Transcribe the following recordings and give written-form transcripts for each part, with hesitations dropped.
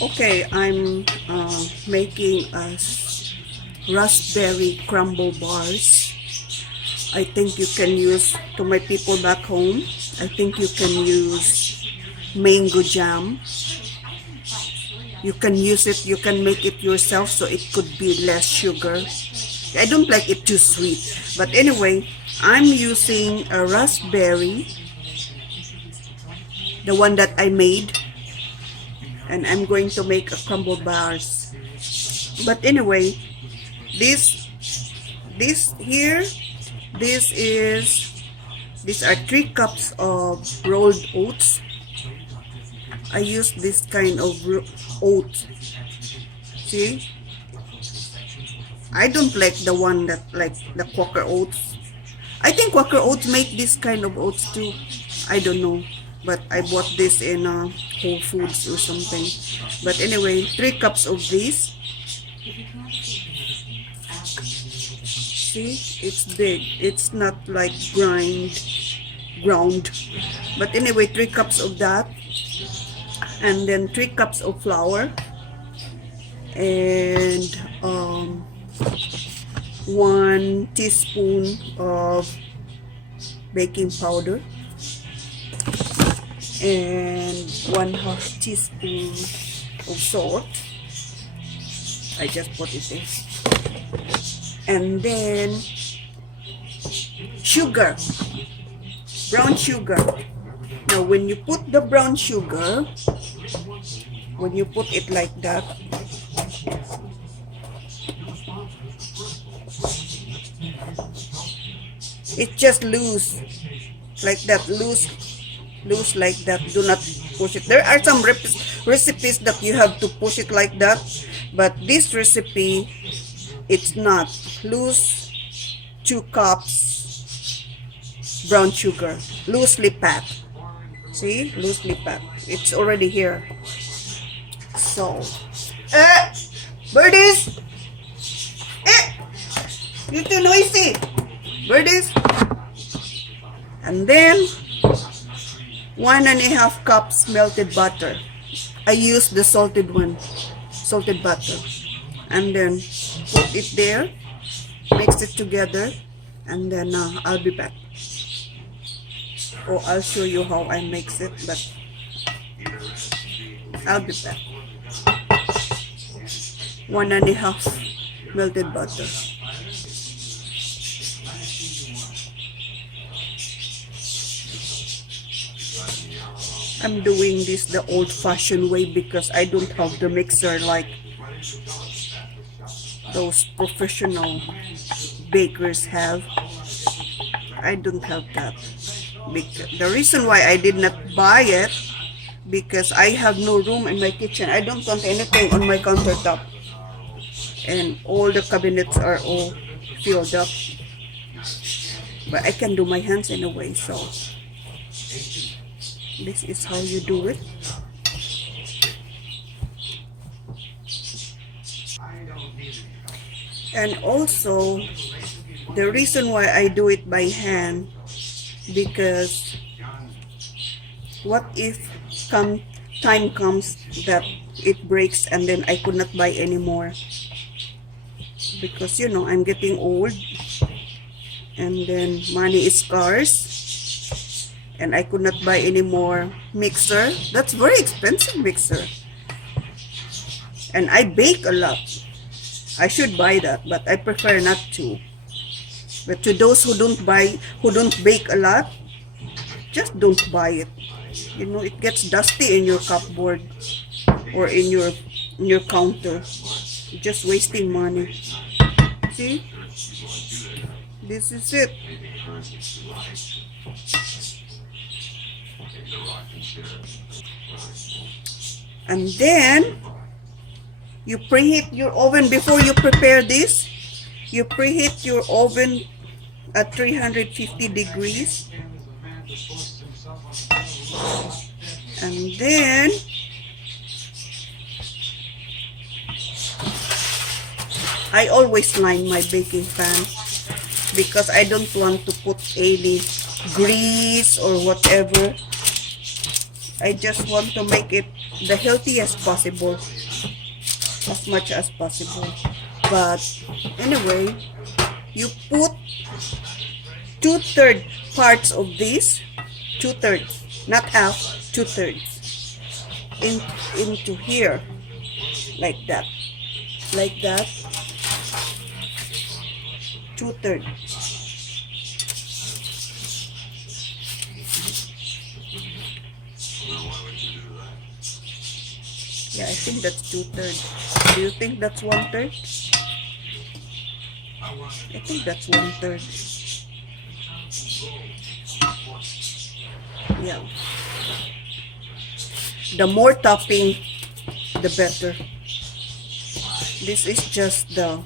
Okay, I'm making a raspberry crumble bars. I think you can use, to my people back home, I think you can use mango jam. You can use it, you can make it yourself so it could be less sugar. I don't like it too sweet. But anyway, I'm using a raspberry, the one that I made. And I'm going to make a crumble bars. But anyway, these here, these are 3 cups of rolled oats. I use this kind of oats. See, I don't like the one that like the Quaker oats. I think Quaker oats make this kind of oats too. I don't know, but I bought this in Whole Foods or something. But anyway, 3 cups of this. See, it's big. It's not like ground. But anyway, 3 cups of that. And then 3 cups of flour. And 1 teaspoon of baking powder. And 1/2 teaspoon of salt. I just put it there. And then sugar, brown sugar. Now when you put the brown sugar, when you put it like that, it just loose like that, loose like that. Do not push it. There are some recipes that you have to push it like that, but this recipe, it's not. Loose 2 cups brown sugar, loosely packed. See, loosely packed. It's already here. So birdies, you're too noisy, birdies. And then 1.5 cups melted butter. I use the salted butter. And then put it there, mix it together, and then I'll be back. Or I'll show you how I mix it, but I'll be back. 1.5 melted butter. I'm doing this the old-fashioned way because I don't have the mixer like those professional bakers have. I don't have that. Because the reason why I did not buy it, because I have no room in my kitchen. I don't want anything on my countertop, and all the cabinets are all filled up. But I can do my hands anyway, so this is how you do it. And also, the reason why I do it by hand, because what if time comes that it breaks and then I could not buy anymore? Because you know, I'm getting old, and then money is scarce, and I could not buy any more mixer. That's very expensive mixer. And I bake a lot. I should buy that, but I prefer not to. But to those who don't bake a lot, just don't buy it. You know, it gets dusty in your cupboard or in your counter. You're just wasting money. See? This is it. And then you preheat your oven before you prepare this. You preheat your oven at 350 degrees. And then I always line my baking pan because I don't want to put any grease or whatever. I just want to make it the healthiest possible, as much as possible. But anyway, you put 2/3 parts of this, 2/3, not half, 2/3 into here, like that, like that, 2/3. Yeah, I think that's 2/3. Do you think that's 1/3? I think that's 1/3. Yeah. The more topping, the better. This is just the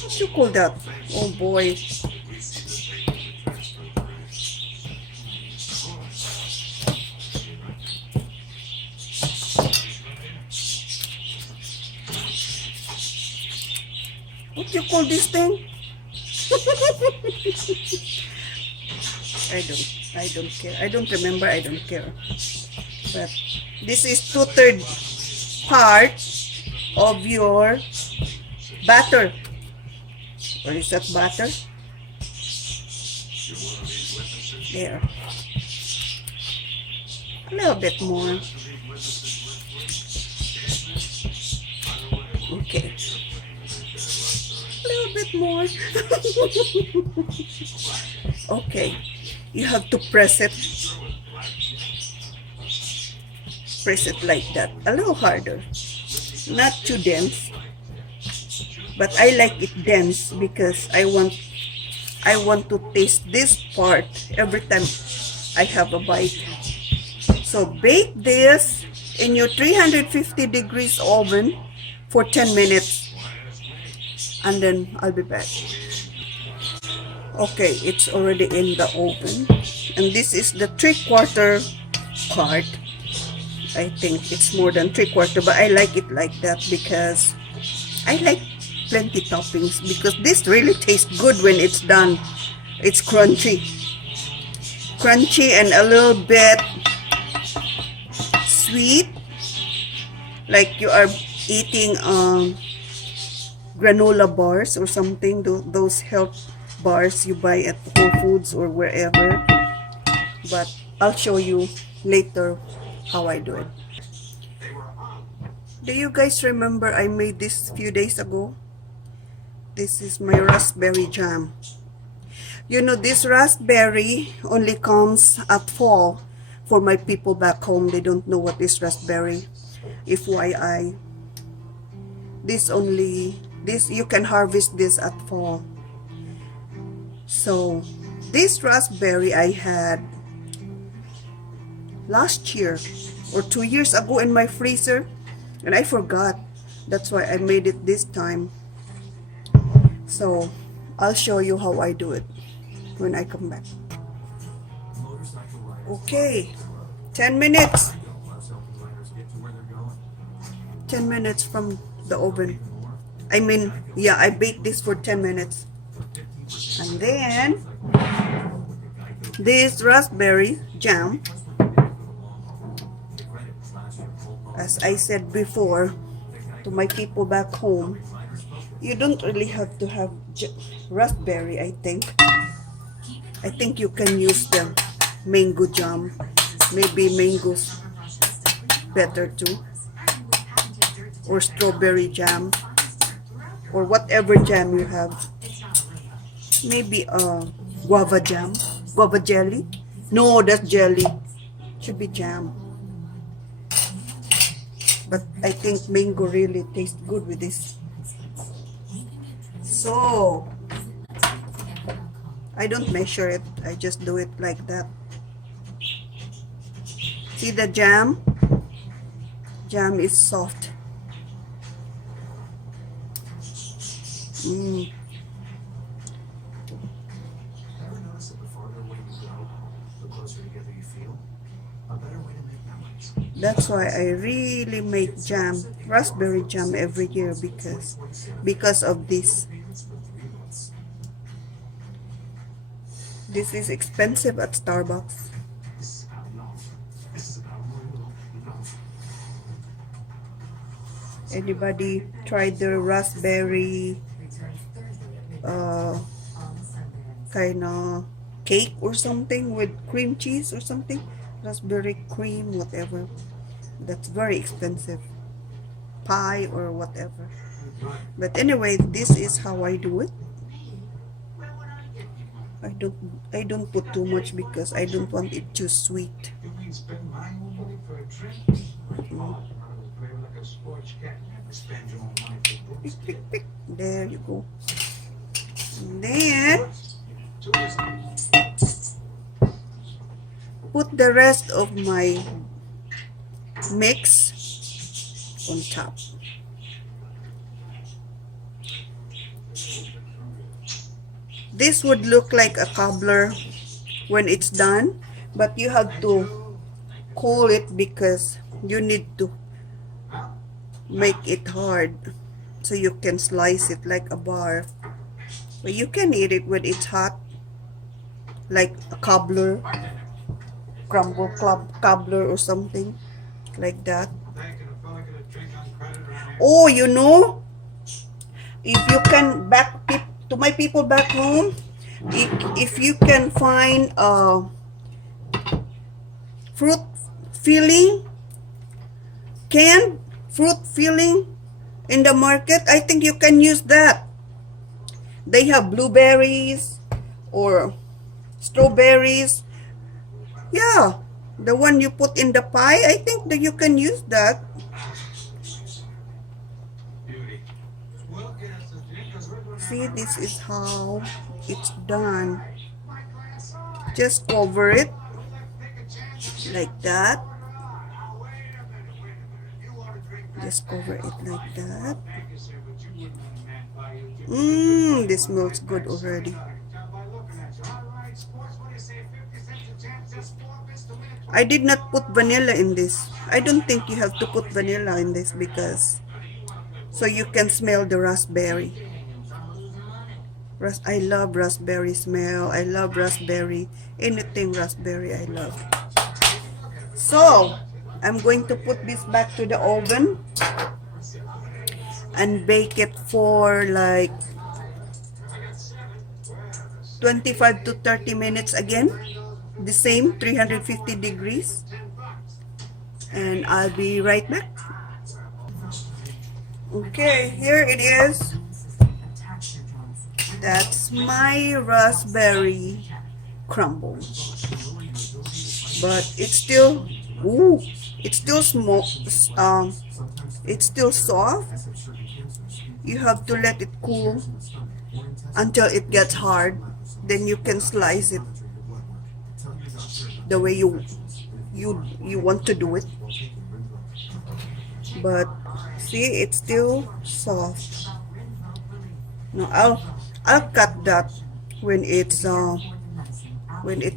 what you call that? Oh boy. What do you call this thing? I don't care. I don't remember. I don't care. But this is 2/3 part of your batter. Or is that batter? There. A little bit more. Okay. A little bit more. Okay. You have to press it. Press it like that. A little harder. Not too dense. But I like it dense because I want to taste this part every time I have a bite. So bake this in your 350 degrees oven for 10 minutes. And then I'll be back. Okay, it's already in the oven. And this is the 3/4 part. I think it's more than 3/4, but I like it like that because I like plenty toppings, because this really tastes good when it's done. It's crunchy. Crunchy and a little bit sweet. Like you are eating granola bars or something. Those health bars you buy at Whole Foods or wherever. But I'll show you later how I do it. Do you guys remember I made this a few days ago? This is my raspberry jam. You know, this raspberry only comes at fall. For my people back home, they don't know what is raspberry. FYI. This you can harvest this at fall. So, this raspberry I had last year or 2 years ago in my freezer, and I forgot. That's why I made it this time. So, I'll show you how I do it when I come back. Okay, 10 minutes. 10 minutes from the oven. I mean, yeah, I baked this for 10 minutes. And then, this raspberry jam, as I said before to my people back home, you don't really have to have raspberry, I think. I think you can use the mango jam. Maybe mangoes better too. Or strawberry jam. Or whatever jam you have. Maybe guava jam. Guava jelly. No, that's jelly. Should be jam. But I think mango really tastes good with this. So, I don't measure it. I just do it like that. See the jam? Jam is soft. That's why I really make jam, raspberry jam every year because of this. This is expensive at Starbucks. Anybody tried the raspberry uh, kind of cake or something with cream cheese or something? Raspberry cream, whatever. That's very expensive. Pie or whatever. But anyway, this is how I do it. I don't put too much because I don't want it too sweet. Pick, pick, pick. There you go. And then put the rest of my mix on top. This would look like a cobbler when it's done, but you have to cool it because you need to make it hard so you can slice it like a bar. But you can eat it when it's hot, like a cobbler, crumble cobbler or something like that. Oh, you know, if you can to my people back home, if you can find fruit filling, canned fruit filling in the market, I think you can use that. They have blueberries or strawberries. Yeah, the one you put in the pie, I think that you can use that. See, this is how it's done. Just cover it like that. Just cover it like that. This smells good already. I did not put vanilla in this. I don't think you have to put vanilla in this because so you can smell the raspberry. I love raspberry smell. I love raspberry. Anything raspberry I love. So, I'm going to put this back to the oven and bake it for like 25 to 30 minutes again. The same 350 degrees. And I'll be right back. Okay, here it is. That's my raspberry crumble. But it's still, it's still small, it's still soft. You have to let it cool until it gets hard. Then you can slice it the way you want to do it. But see, it's still soft. No, I'll cut that when it's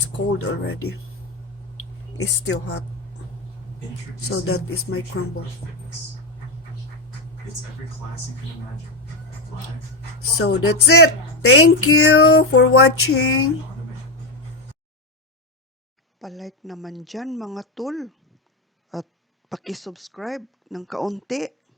cold already. It's still hot. So that is my crumble. So that's it. Thank you for watching. Palike naman dyan mga tol. At pakisubscribe ng kaunti.